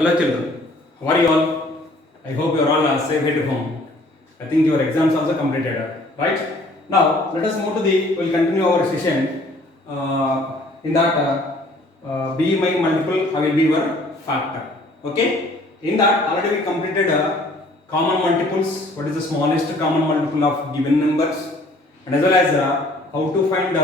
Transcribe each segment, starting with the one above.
Hello children, how are you all? I hope you are all safe at home. I think your exams also completed, right? Now let us move to the. We'll continue our session. In that, be my multiple. I will be your factor. Okay. In that already we completed common multiples. What is the smallest common multiple of given numbers, and as well as how to find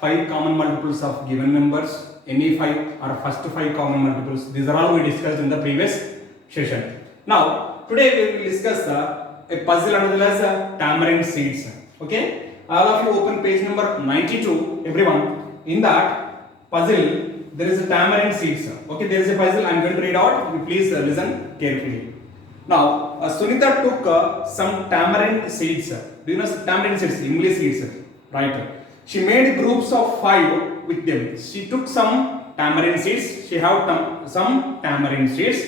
five common multiples of given numbers. Any five or first five common multiples. These are all we discussed in the previous session. Now today we will discuss a puzzle as well as tamarind seeds. Okay, all of you open page number 92. Everyone, in that puzzle there is a tamarind seeds. Okay, there is a puzzle. I am going to read out. You please listen carefully. Now Sunita took some tamarind seeds. Do you know tamarind seeds? English seeds, right? She made groups of 5 with them. She took some tamarind seeds. She have some tamarind seeds.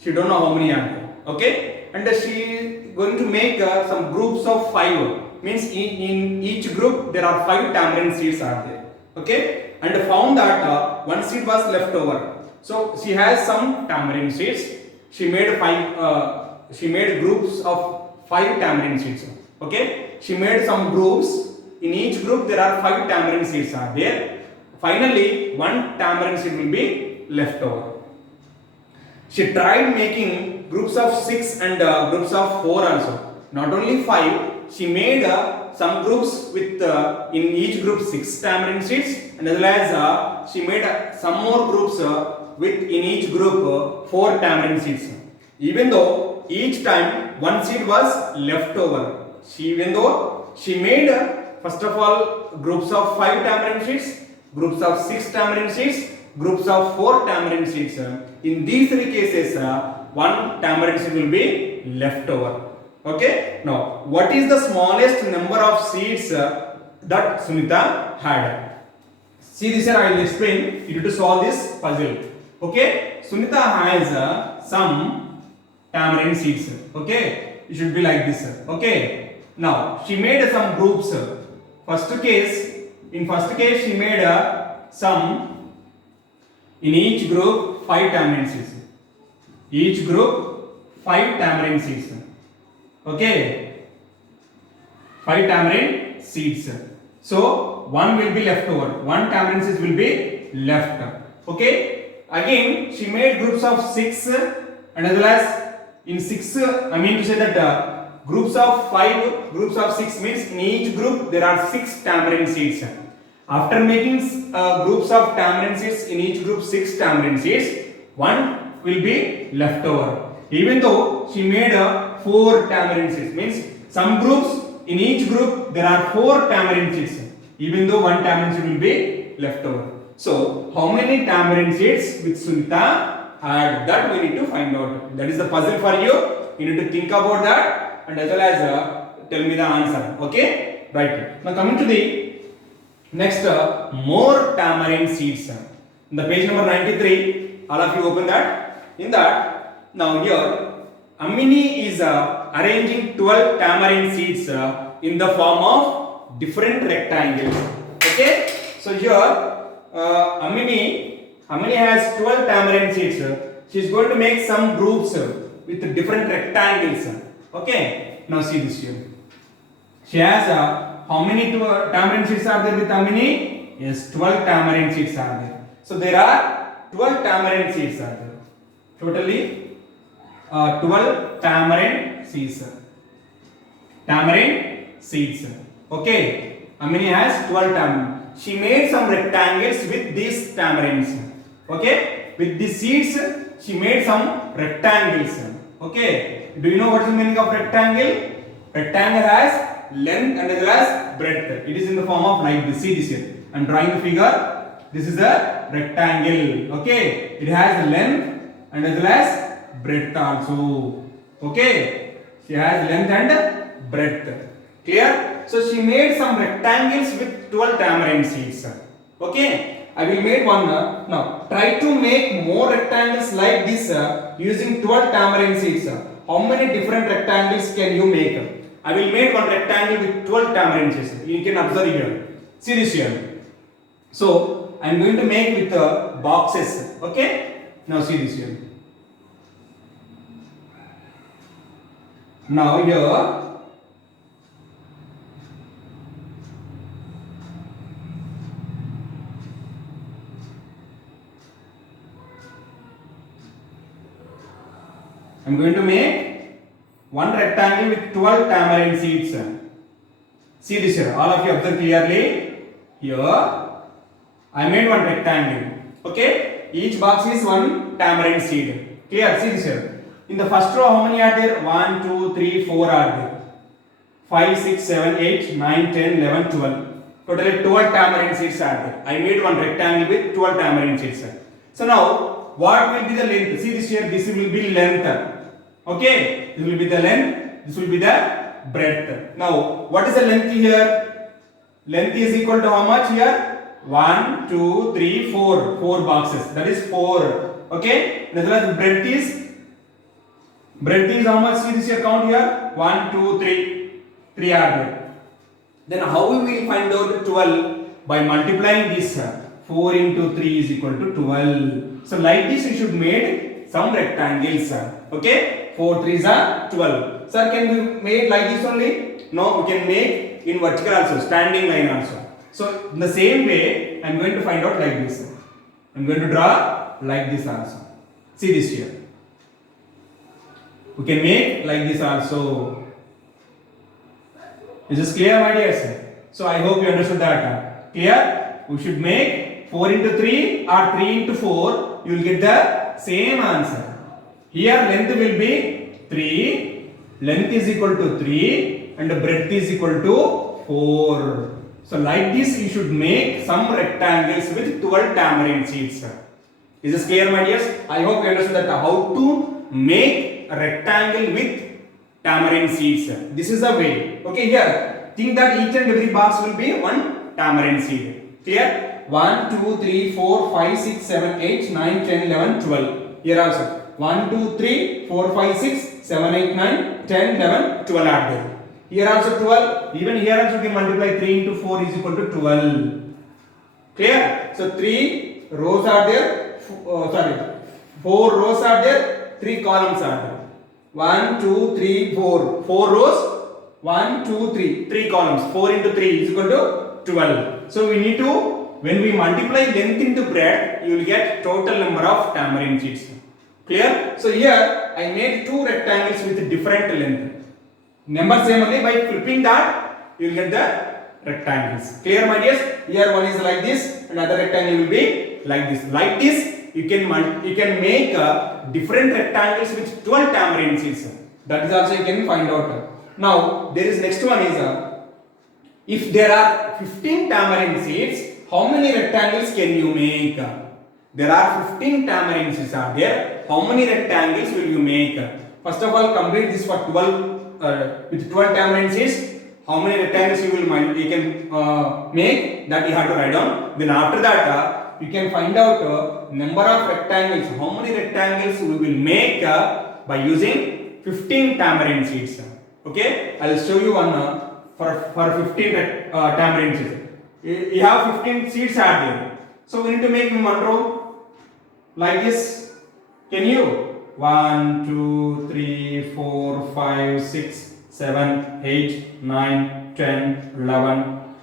She don't know how many are there. Okay, and she going to make some groups of 5. Means in each group there are 5 tamarind seeds are there. Okay, and found that one seed was left over. So she has some tamarind seeds. She made 5. She made groups of 5 tamarind seeds. Okay, she made some groups. In each group there are 5 tamarind seeds are there. Finally, one tamarind seed will be left over. She tried making groups of 6 and groups of 4 also. Not only 5, she made some groups with in each group 6 tamarind seeds, and as well as she made some more groups with in each group 4 tamarind seeds. Even though each time one seed was left over. Even though she made first of all groups of 5 tamarind seeds, groups of 6 tamarind seeds, groups of 4 tamarind seeds. In these 3 cases, one tamarind seed will be left over. Okay. Now, what is the smallest number of seeds that Sunita had? See this here. I will explain. You need to solve this puzzle. Okay. Sunita has some tamarind seeds. Okay. It should be like this. Okay. Now, she made some groups. In first case she made some, in each group 5 tamarind seeds. Each group 5 tamarind seeds. Okay, 5 tamarind seeds. So one will be left over. One tamarind seeds will be left. Okay. Again she made groups of 6, and as well as in 6, I mean to say that groups of 5, groups of 6 means in each group there are 6 tamarind seeds. After making groups of tamarind seeds, in each group 6 tamarind seeds, one will be left over. Even though she made 4 tamarind seeds, means some groups, in each group there are 4 tamarind seeds. Even though one tamarind seed will be left over. So how many tamarind seeds with Sunita had? That we need to find out. That is the puzzle for you. You need to think about that, and as well as tell me the answer. Okay, right. Now coming to the next, more tamarind seeds. In the page number 93, all of you open that. In that, now here Amini is arranging 12 tamarind seeds in the form of different rectangles. Okay, so here Amini has 12 tamarind seeds. She is going to make some groups with different rectangles. Okay, now see this here. She has how many tamarind seeds are there with Amini? Yes, 12 tamarind seeds are there. So there are 12 tamarind seeds are there. Totally 12 tamarind seeds. Tamarind seeds. Okay, Amini has 12 tamarind. She made some rectangles with these tamarinds. Okay, with these seeds she made some rectangles. Okay, do you know what is the meaning of rectangle? Rectangle has length and as well as breadth. It is in the form of like this. See this here. I am drawing the figure. This is a rectangle. Okay, it has length and as well as breadth also. Okay, she has length and breadth. Clear? So she made some rectangles with 12 tamarind seeds. Okay, I will make one. Now try to make more rectangles like this using 12 tamarind seeds. How many different rectangles can you make? I will make one rectangle with 12 tamarind seeds. You can observe here. See this here. So I am going to make with boxes. Okay. Now see this here. Now here I am going to make one rectangle with 12 tamarind seeds. See this here, all of you observe clearly. Here I made one rectangle. Okay, each box is one tamarind seed. Clear? See this here. In the first row, how many are there? 1, 2, 3, 4 are there. 5, 6, 7, 8, 9, 10, 11, 12. Totally 12 tamarind seeds are there. I made one rectangle with 12 tamarind seeds. So now, what will be the length? See this here, this will be length. Okay, this will be the length, this will be the breadth. Now, what is the length here? Length is equal to how much here? 1, 2, 3, 4. 4 boxes. That is 4. Okay, as well as breadth is how much? See this here, count here. 1, 2, 3. 3 are there. Then how we will find out 12? By multiplying this. 4 into 3 is equal to 12. So like this you should make some rectangles. Okay, 4 3s are 12. Sir, can we make like this only? No, we can make in vertical also, standing line also. So in the same way, I am going to find out like this. I am going to draw like this also. See this here. We can make like this also. Is this clear, my dears? So I hope you understood that. Clear? We should make 4 into 3 or 3 into 4. You will get the same answer. Here length will be 3. Length is equal to 3 and breadth is equal to 4. So like this you should make some rectangles with 12 tamarind seeds. Is this clear, my dears? I hope you understood that how to make a rectangle with tamarind seeds. This is the way. Okay, here think that each and every box will be one tamarind seed. Clear? 1, 2, 3, 4, 5, 6, 7, 8, 9, 10, 11, 12. Here also 1, 2, 3, 4, 5, 6, 7, 8, 9, 10, 11, 12 are there. Here also 12. Even here also we can multiply 3 into 4 is equal to 12. Clear? So 3 rows are there. 4 rows are there. 3 columns are there. 1, 2, 3, 4. 4 rows. 1, 2, 3. 3 columns. 4 into 3 is equal to 12. So we need to, when we multiply length into breadth, you will get total number of tamarind seeds. Clear? So here I made 2 rectangles with different length. Number same only, by flipping that you will get the rectangles. Clear, my dears? Here one is like this, another rectangle will be like this. Like this you can make different rectangles with 12 tamarind seeds. That is also you can find out. Now there is next one is if there are 15 tamarind seeds, how many rectangles can you make? There are 15 tamarind seeds are there. How many rectangles will you make? First of all, complete this for 12 with 12 tamarind seeds. How many rectangles you can make, that you have to write down. Then after that you can find out number of rectangles. How many rectangles we will make by using 15 tamarind seeds. Okay, I will show you one for 15 tamarind seeds. You have 15 seeds are there. So we need to make in one row like this. Can you? 1, 2, 3, 4, 5, 6, 7, 8, 9, 10, 11,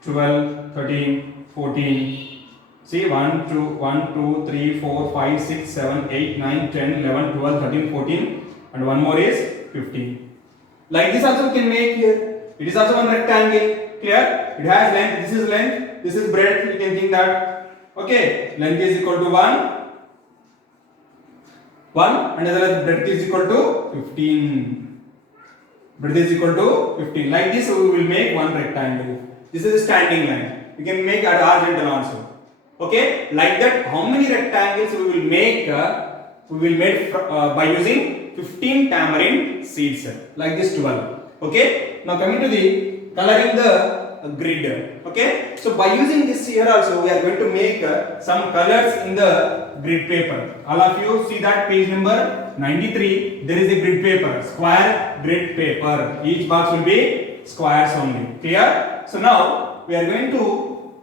12, 13, 14. See 1, 2, 3, 4, 5, 6, 7, 8, 9, 10, 11, 12, 13, 14 and one more is 15. Like this also we can make here. It is also one rectangle. Clear? It has length. This is length. This is breadth. You can think that. Okay. Length is equal to 1. 1 and the breadth is equal to 15. Breadth is equal to 15. Like this we will make one rectangle. This is a standing line. You can make at horizontal also. Okay. Like that, how many rectangles we will make? By using 15 tamarind seeds. Like this 12. Okay. Now coming to the coloring the grid. Okay. So by using this here also we are going to make some colors in the grid paper. All of you see that page number 93. There is a grid paper, square grid paper. Each box will be squares only. Clear? So now we are going to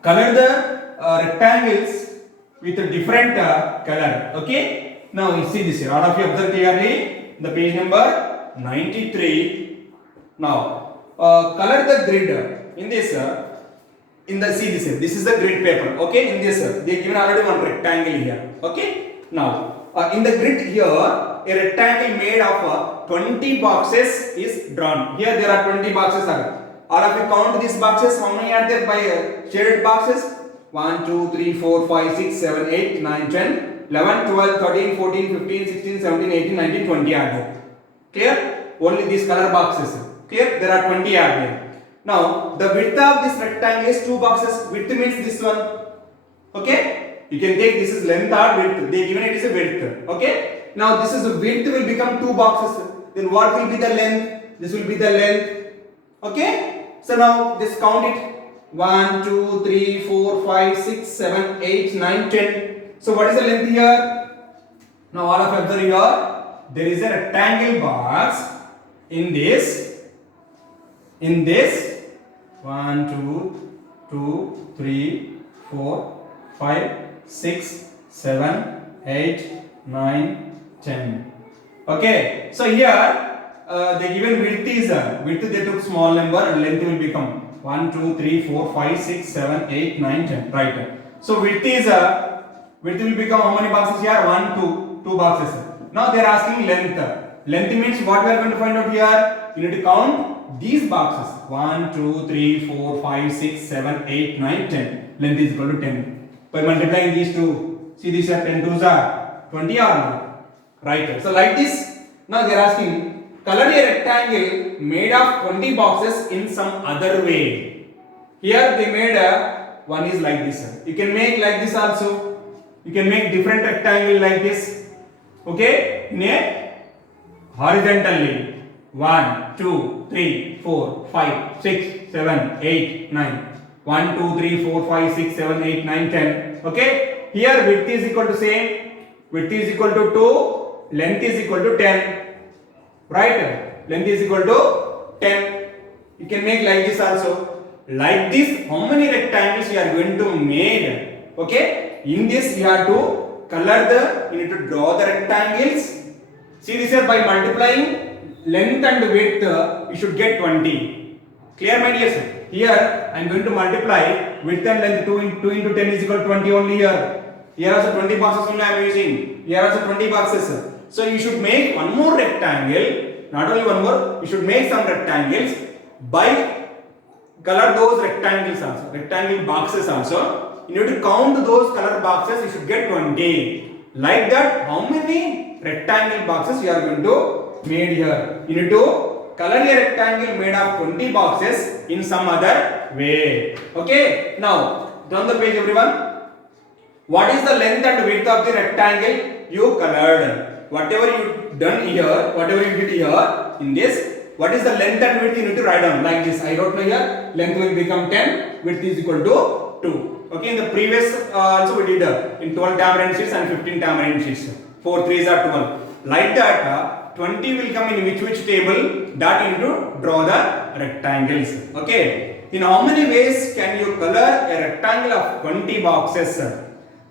color the rectangles with a different color. Okay. Now you see this here. All of you observe clearly the page number 93. Now, color the grid in this. In the see this is the grid paper. Okay, in this they given already one rectangle here. Okay. Now, in the grid here, a rectangle made of 20 boxes is drawn. Here there are 20 boxes. All of you count these boxes. How many are there by shaded boxes? 1, 2, 3, 4, 5, 6, 7, 8, 9, 10, 11, 12, 13, 14, 15, 16, 17, 18, 19, 20 are there. Clear? Only these color boxes. Clear? There are 20 are there. Now, the width of this rectangle is 2 boxes. Width means this one. Okay? You can take this is length or width. They given it is a width. Okay? Now, this is width will become 2 boxes. Then what will be the length? This will be the length. Okay? So now, just count it. 1, 2, 3, 4, 5, 6, 7, 8, 9, 10. So, what is the length here? Now, all of you observe here. There is a rectangle box in this. In this 1, 2, 2, 3, 4, 5, 6, 7, 8, 9, 10. Okay. So here the given width is width they took small number and length will become 1, 2, 3, 4, 5, 6, 7, 8, 9, 10. Right. So width is width will become how many boxes here? 1, 2 boxes. Now they are asking length. Length means what we are going to find out here? You need to count these boxes. 1, 2, 3, 4, 5, 6, 7, 8, 9, 10. Length is equal to 10. By multiplying these two, see these are 10 twos are 20 or not? Right. So like this, now they are asking color a rectangle made of 20 boxes in some other way. Here they made one is like this. You can make like this also. You can make different rectangle like this. Okay, in a horizontally. 1, 2, 3, 4, 5, 6, 7, 8, 9. 1, 2, 3, 4, 5, 6, 7, 8, 9, 10. Okay, here width is equal to same. Width is equal to 2. Length is equal to 10. Right? Length is equal to 10. You can make like this also. Like this, how many rectangles you are going to make? Okay, in this you have to color you need to draw the rectangles. See this here, by multiplying length and width, you should get 20. Clear, my dear sir? Here I am going to multiply width and length. 2 into 10 is equal to 20 only here. Here also 20 boxes only I am using. Here also 20 boxes. So you should make one more rectangle. Not only one more, you should make some rectangles by color those rectangles also. Rectangle boxes also. You need to count those color boxes. You should get 20. Like that, how many rectangle boxes you are going to made here? You need to color a rectangle made of 20 boxes in some other way. Okay. Now turn the page, everyone. What is the length and width of the rectangle you colored? Whatever you done here, whatever you did here in this, what is the length and width you need to write down like this. I wrote here. Length will become 10. Width is equal to 2. Okay. In the previous also we did in 12 tamarind sheets and 15 tamarind sheets. 4 3s are 12. Like that, 20 will come in which table? That you need to draw the rectangles. Okay. In how many ways can you color a rectangle of 20 boxes?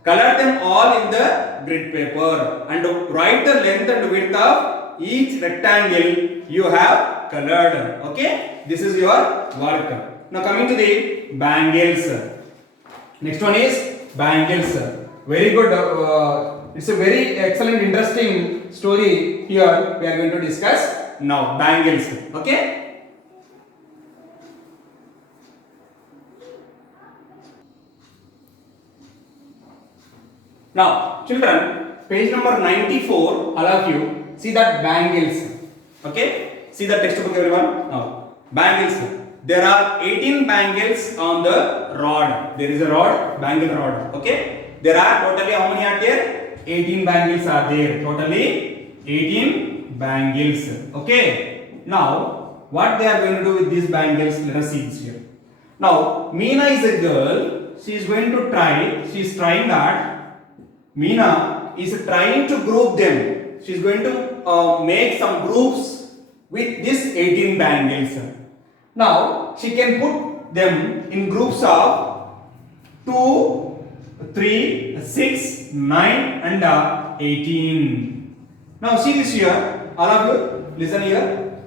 Color them all in the grid paper and write the length and width of each rectangle you have colored. Okay. This is your work. Now coming to the bangles. Next one is bangles. Very good. It's a very excellent, interesting story here we are going to discuss now. Bangles. Okay. Now, children, page number 94, all of you see that bangles. Okay. See the textbook, everyone. Now, bangles. There are 18 bangles on the rod. There is a rod, bangle rod. Okay. There are totally how many are there? 18 bangles are there. Totally 18 bangles. Okay. Now, what they are going to do with these bangles? Let us see this here. Now, Meena is a girl. She is going to try. She is trying that. Meena is trying to group them. She is going to make some groups with these 18 bangles. Now, she can put them in groups of 2, 3, 6, 9 and 18. Now, see this here. All of you, listen here.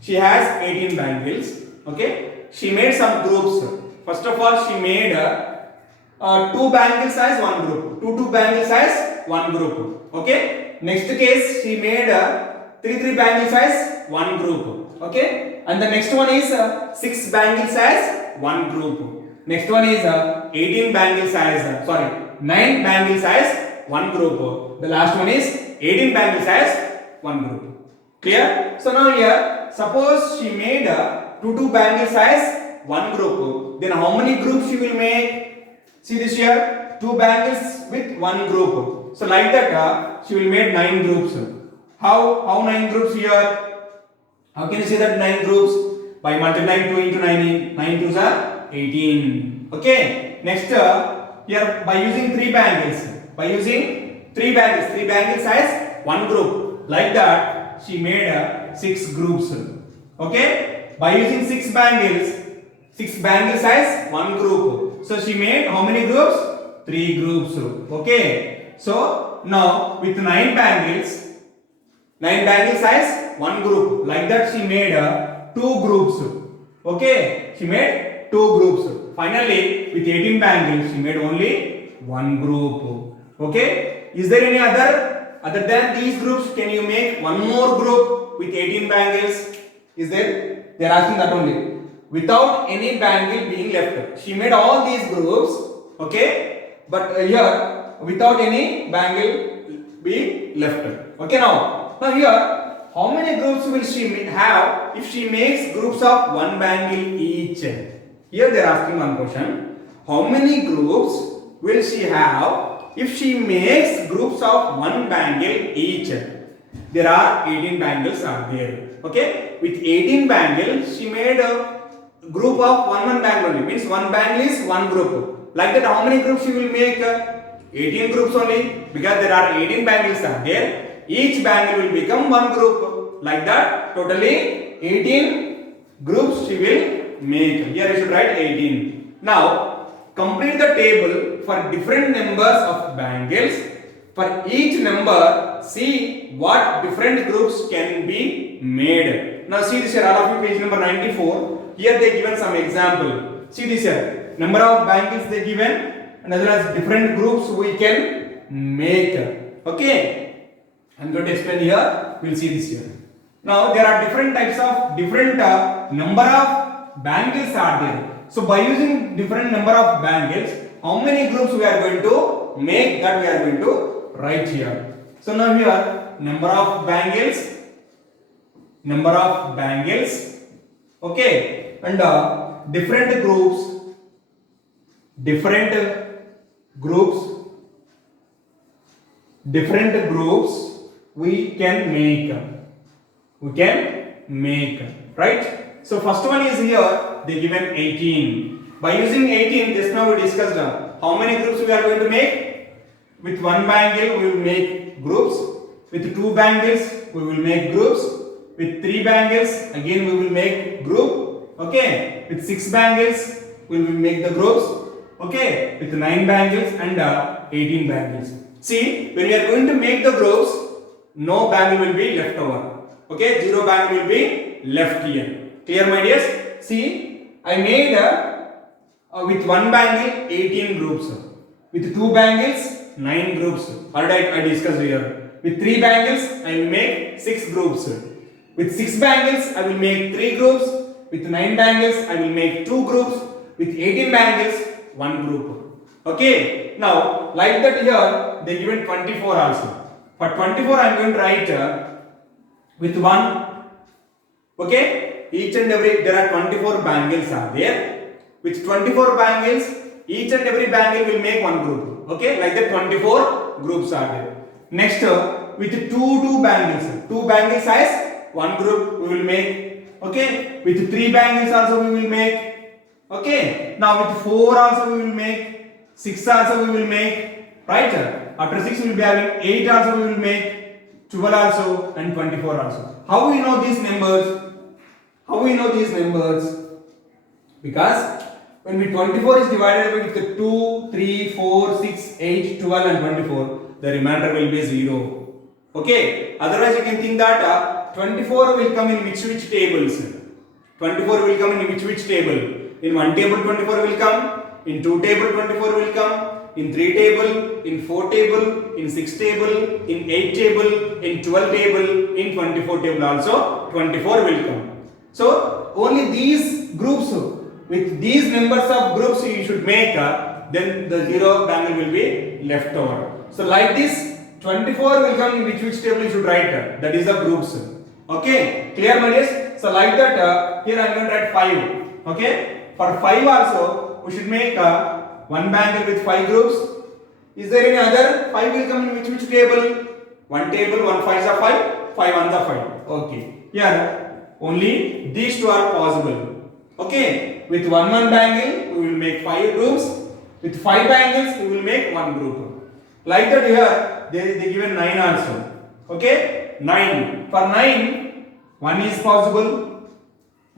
She has 18 bangles. Okay, she made some groups. First of all, she made two bangles as one group. Two bangles as one group. Okay. Next case, she made three bangles as one group. Okay. And the next one is 6 bangles as one group. Next one is 18 bangles as 9 bangles as one group. The last one is 18 bangles as one group. Clear? So now here, suppose she made two bangles as one group. Then how many groups she will make? See this here, 2 bangles with one group. So like that, she will make 9 groups. How 9 groups here? How can you say that 9 groups? By multiplying 2 into 9, 9 twos are 18. Okay. Next, here by using 3 bangles. By using 3 bangles as one group. Like that, she made 6 groups. Okay. By using 6 bangles as one group. So she made how many groups? 3 groups. Okay. So now with 9 bangles as one group. Like that, she made 2 groups. Okay. She made 2 groups. Finally, with 18 bangles, she made only one group. Okay. Is there any other than these groups? Can you make one more group with 18 bangles? Is there? They are asking that only. Without any bangle being left. She made all these groups. Okay. But here, without any bangle being left. Okay. Now here, how many groups will she have if she makes groups of one bangle each? Here they are asking one question. How many groups will she have if she makes groups of one bangle each? There are 18 bangles are there. Okay. With 18 bangles, she made a group of one bangle only. Means one bangle is one group. Like that, how many groups she will make? 18 groups only. Because there are 18 bangles are there. Each bangle will become one group. Like that, totally 18 groups she will make. Here you should write 18. Now, complete the table for different numbers of bangles. For each number, see what different groups can be made. Now see this here, all of you, page number 94. Here they given some example. See this here, number of bangles they given, and as well as different groups we can make. Okay. I'm going to explain here. We'll see this here. Now there are different types of number of bangles are there. So by using different number of bangles, how many groups we are going to make, that we are going to write here. So now here, number of bangles. Okay, and different groups we can make, right? So first one is here, they given 18. By using 18, just now we discussed how many groups we are going to make. With one bangle we will make groups. With 2 bangles we will make groups. With 3 bangles again we will make group. Okay. With 6 bangles we will make the groups. Okay. With 9 bangles and 18 bangles. See, when we are going to make the groups, no bangle will be left over. Okay, 0 bangle will be left here. Clear, my dears? See, I made with 1 bangle 18 groups. With 2 bangles 9 groups. Already I discussed here. With 3 bangles I will make 6 groups. With 6 bangles I will make 3 groups. With 9 bangles I will make 2 groups. With 18 bangles 1 group. Okay. Now, like that here, they given 24 also. For 24, I am going to write with 1. Okay. Each and every, there are 24 bangles are there. With 24 bangles, each and every bangle will make 1 group. Okay. Like that, 24 groups are there. Next, with 2 bangles. 2 bangles size, 1 group we will make. Okay. With 3 bangles also we will make. Okay. Now, with 4 also we will make. 6 also we will make, right? After 6 we will be having 8 also we will make, 12 also and 24 also. How we know these numbers? Because when we 24 is divided with the 2, 3, 4, 6, 8, 12 and 24, the remainder will be 0. Okay. Otherwise you can think that 24 will come in which tables? 24 will come in which table? In one table 24 will come, in two table 24 will come, in 3 table, in 4 table, in 6 table, in 8 table, in 12 table, in 24 table also 24 will come. So only these groups, with these numbers of groups you should make, then the zero bangle will be left over. So like this 24 will come in which table you should write, that is the groups. Okay, clear my dears? So like that, here I am going to write 5. Okay, for 5 also we should make one bangle with 5 groups. Is there any other? 5 will come in which table? One table, 1 5s are 5, 5 1s are 5. Okay, here only these two are possible. Okay, with one bangle we will make 5 groups. With 5 bangles we will make one group. Like that here they given 9 also. Okay, 9. For 9, 1 is possible.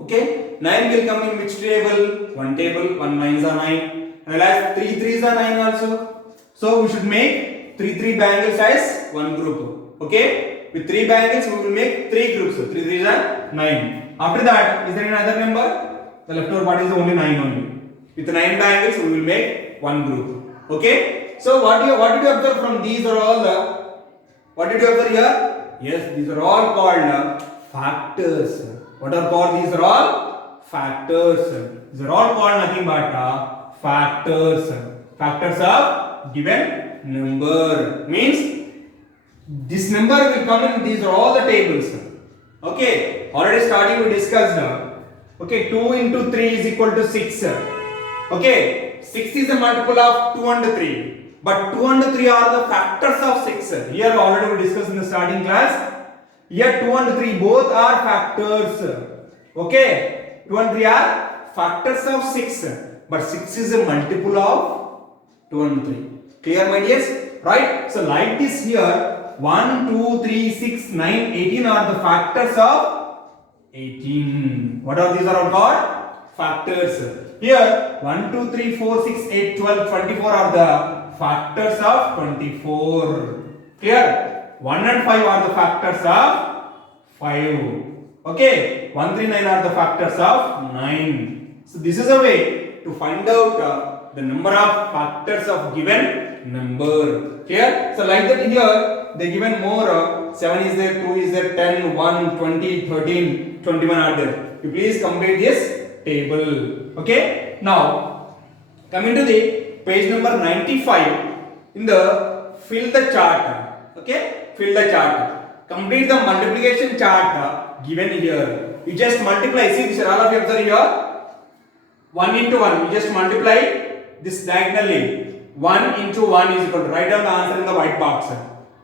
Okay, 9 will come in which table? One table, 1 9s are 9. Realize 3 3s are 9 also. So we should make 3 bangles as one group. Okay, with 3 bangles we will make 3 groups. 3 3s are 9. After that, is there any other number? The leftover part is only 9 only. With 9 bangles we will make one group. Okay, so what did you observe from these are all what did you observe here? Yes, these are all called factors. What are called? These are all factors. These are all called nothing but factors. Factors of given number. Means this number will come in, these are all the tables. Okay, already starting we discussed. Okay, 2 into 3 is equal to 6. Okay, 6 is a multiple of 2 and 3. But 2 and 3 are the factors of 6. Here already we discussed in the starting class. Here 2 and 3 both are factors. Okay, 2 and 3 are factors of 6. But 6 is a multiple of 2 and 3. Clear my dears? Right? So like this here, 1, 2, 3, 6, 9, 18 are the factors of 18. What are these are called? Factors. Here 1, 2, 3, 4, 6, 8, 12, 24 are the factors of 24. Clear? 1 and 5 are the factors of 5. Okay, 1, 3, 9 are the factors of 9. So this is a way to find out the number of factors of given number. Clear? So like that here they given more 7 is there, 2 is there, 10, 1, 20, 13, 21 are there. You please complete this table. Okay, now coming to the page number 95 in the fill the chart. Okay, fill the chart. Complete the multiplication chart given here. You just multiply. See this, all of you observe here. 1 into 1. You just multiply this diagonally. 1 into 1 is equal to, write down the answer in the white box.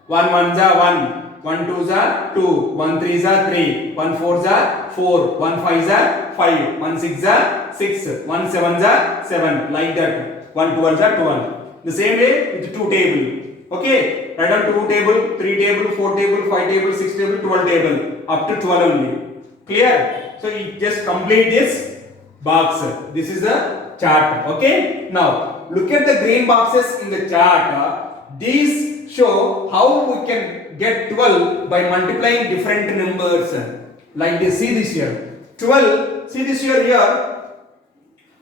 1 1s are 1. 1 2s are 2. 1 3s are 3. 1 4s are 4. 1 5s are 5. 1 6s are 6. 1 7s are 7. Like that. 1 12s are 12. The same way with 2 table. Okay. Write down 2 table, 3 table, 4 table, 5 table, 6 table, 12 table. Up to 12 only. Clear? So you just complete this box. This is the chart. Okay. Now look at the green boxes in the chart. These show how we can get 12 by multiplying different numbers. Like this. See this here. 12. See this here.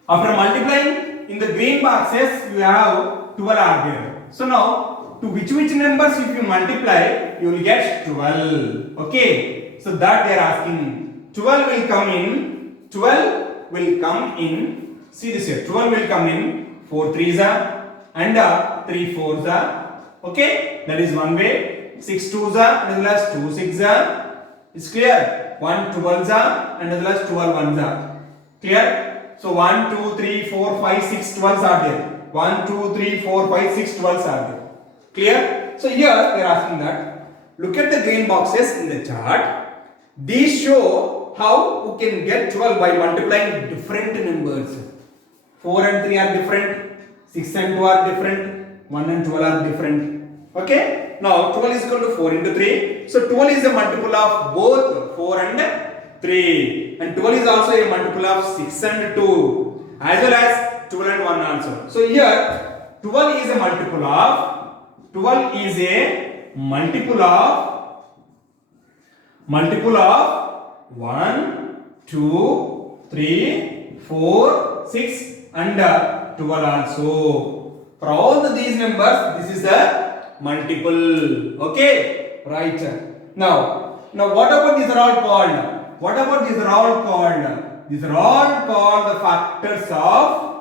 After multiplying in the green boxes, you have 12 are there. So now to which numbers if you multiply, you will get 12. Okay. So that they are asking. 12 will come in. 12 will come in. See this here. 12 will come in. 4 3s are and 3 4s are. Okay. That is one way. 6 2s are and as 2 6s are. It's clear. 1 12s are and as 12 1s are. Clear? So 1 2 3 4 5 6 12s are there. 1 2 3 4 5 6 12s are there. Clear? So here they are asking that. Look at the green boxes in the chart. These show how we can get 12 by multiplying different numbers. 4 and 3 are different. 6 and 2 are different. 1 and 12 are different. Okay? Now 12 is equal to 4 into 3. So 12 is a multiple of both 4 and 3. And 12 is also a multiple of 6 and 2. As well as 12 and 1 also. So here 12 is a multiple of multiple of 1, 2, 3, 4, 6 and 12 also. For all these numbers, this is the multiple. Okay, right. Now what about these are all called? What about these are all called? These are all called the factors of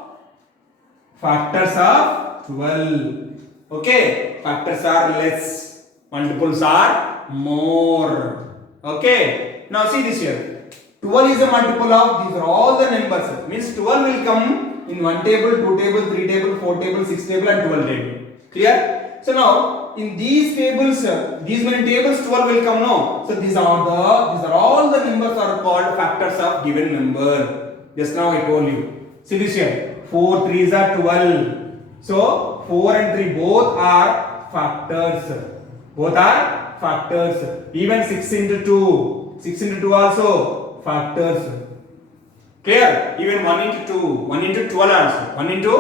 12. Okay, factors are less, multiples are more. Okay, now see this here. 12 is a multiple of, these are all the numbers. Means 12 will come in 1 table, 2 table, 3 table, 4 table, 6 table and 12 table. Clear? So now in these tables, these many tables 12 will come now. So these are all the numbers are called factors of given number. Just now I told you. See this here. 4 3s are 12. So 4 and 3 both are factors. Both are factors. Even 6 into 2. 6 into 2 also factors. Clear? Even 1 into 2. 1 into 12 also. 1 into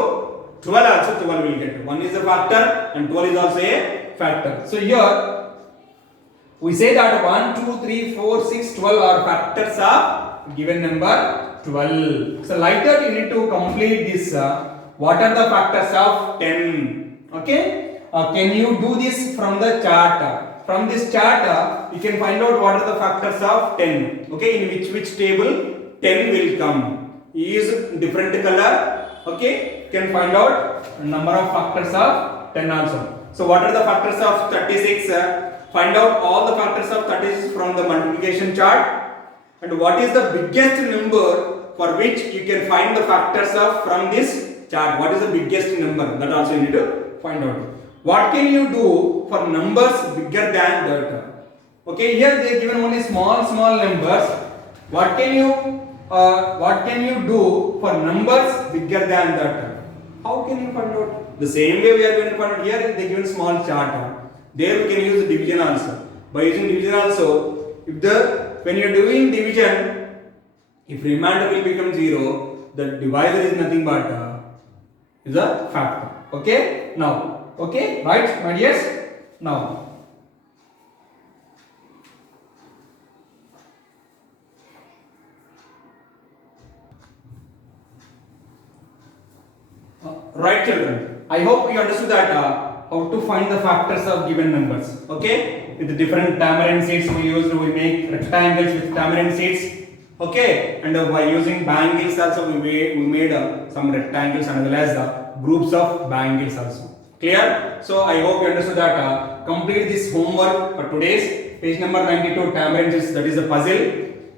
12 also 12 will get. 1 is a factor and 12 is also a factor. So here we say that 1, 2, 3, 4, 6, 12 are factors of given number 12. So like that you need to complete this. What are the factors of 10? Okay. Can you do this from the chart? From this chart you can find out what are the factors of 10. Okay. In which table 10 will come. Use different color. Okay. You can find out number of factors of 10 also. So what are the factors of 36? Find out all the factors of 36 from the multiplication chart. And what is the biggest number for which you can find the factors of from this chart? What is the biggest number? That also you need to find out. What can you do for numbers bigger than that? Okay, here they are given only small numbers. What can you do for numbers bigger than that? How can you find out? The same way we are going to find out. Here they given small chart. There we can use division also. By using division also, when you are doing division, if remainder will become 0, the divisor is nothing but is a factor. Okay? Now, okay, right, my dears? Now, right children, I hope you understood that how to find the factors of given numbers. Okay, with the different tamarind seeds we make rectangles with tamarind seeds. Okay, and by using bangles also we made some rectangles and as well as groups of bangles also. Clear? So I hope you understood that. Complete this homework for today's page number 92 tamarind seeds, that is a puzzle.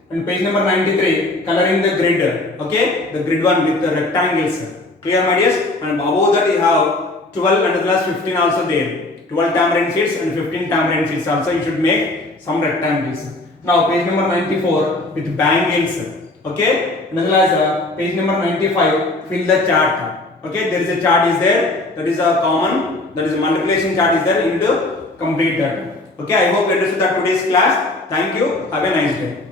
And page number 93 coloring the grid. Okay, the grid one with the rectangles. Clear, my dears? And above that you have 12 and plus 15 also there. 12 tamarind seeds and 15 tamarind seeds also you should make some rectangles. Now page number 94 with bangles. Okay, and as well as page number 95 fill the chart. Okay, there is a chart is there, that is a common, that is a multiplication chart is there, you need to complete that. Okay, I hope you understood that today's class. Thank you, have a nice day.